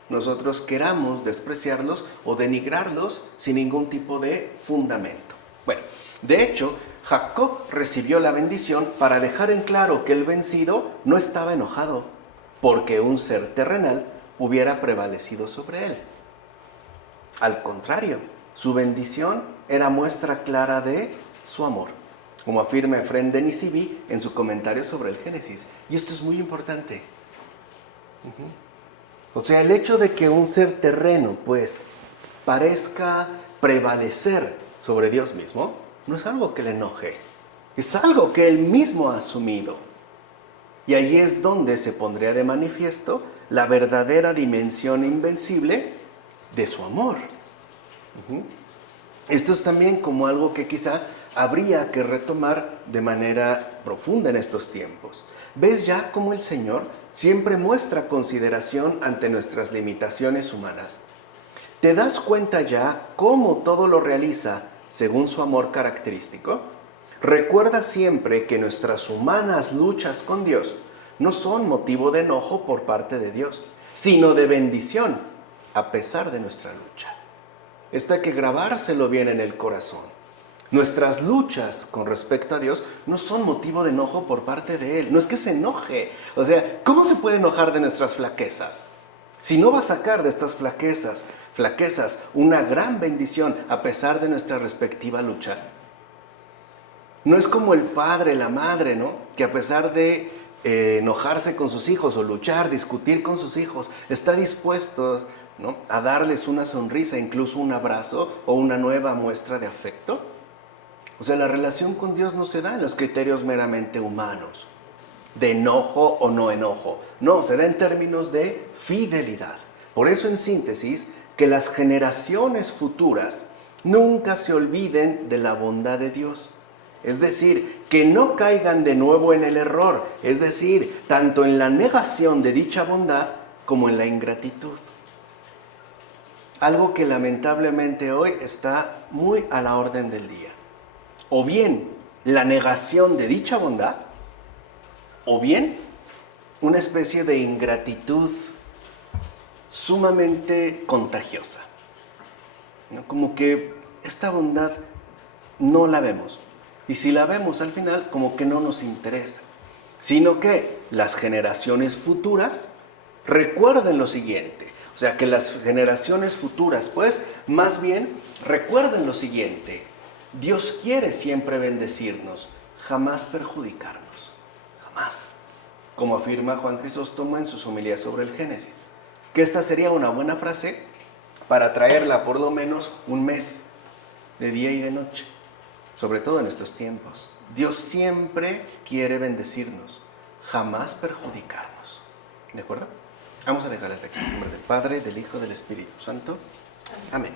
nosotros queramos despreciarlos o denigrarlos sin ningún tipo de fundamento. Bueno, de hecho, Jacob recibió la bendición para dejar en claro que el vencido no estaba enojado porque un ser terrenal hubiera prevalecido sobre él. Al contrario, su bendición era muestra clara de su amor, como afirma Efrén de Nisibi en su comentario sobre el Génesis. Y esto es muy importante. O sea, el hecho de que un ser terreno, pues, parezca prevalecer sobre Dios mismo, no es algo que le enoje, es algo que él mismo ha asumido. Y ahí es donde se pondría de manifiesto la verdadera dimensión invencible de su amor. Esto es también como algo que quizá habría que retomar de manera profunda en estos tiempos. ¿Ves ya cómo el Señor siempre muestra consideración ante nuestras limitaciones humanas? ¿Te das cuenta ya cómo todo lo realiza según su amor característico? Recuerda siempre que nuestras humanas luchas con Dios no son motivo de enojo por parte de Dios, sino de bendición, a pesar de nuestra lucha. Esto hay que grabárselo bien en el corazón. Nuestras luchas con respecto a Dios no son motivo de enojo por parte de Él. No es que se enoje. O sea, ¿cómo se puede enojar de nuestras flaquezas? Si no va a sacar de estas flaquezas una gran bendición a pesar de nuestra respectiva lucha. No es como el padre, la madre, ¿no? Que a pesar de enojarse con sus hijos o luchar, discutir con sus hijos, está dispuesto, ¿no?, a darles una sonrisa, incluso un abrazo o una nueva muestra de afecto. O sea, la relación con Dios no se da en los criterios meramente humanos, de enojo o no enojo. No, se da en términos de fidelidad. Por eso, en síntesis, que las generaciones futuras nunca se olviden de la bondad de Dios. Es decir, que no caigan de nuevo en el error. Es decir, tanto en la negación de dicha bondad como en la ingratitud. Algo que lamentablemente hoy está muy a la orden del día. O bien la negación de dicha bondad, o bien una especie de ingratitud sumamente contagiosa, ¿no? Como que esta bondad no la vemos. Y si la vemos al final, como que no nos interesa. Sino que las generaciones futuras recuerden lo siguiente. O sea, que las generaciones futuras, pues, más bien recuerden lo siguiente. Dios quiere siempre bendecirnos, jamás perjudicarnos. Jamás. Como afirma Juan Crisóstomo en sus homilías sobre el Génesis. Que esta sería una buena frase para traerla por lo menos un mes, de día y de noche. Sobre todo en estos tiempos. Dios siempre quiere bendecirnos, jamás perjudicarnos. ¿De acuerdo? Vamos a dejarles aquí en nombre del Padre, del Hijo, del Espíritu Santo. Amén.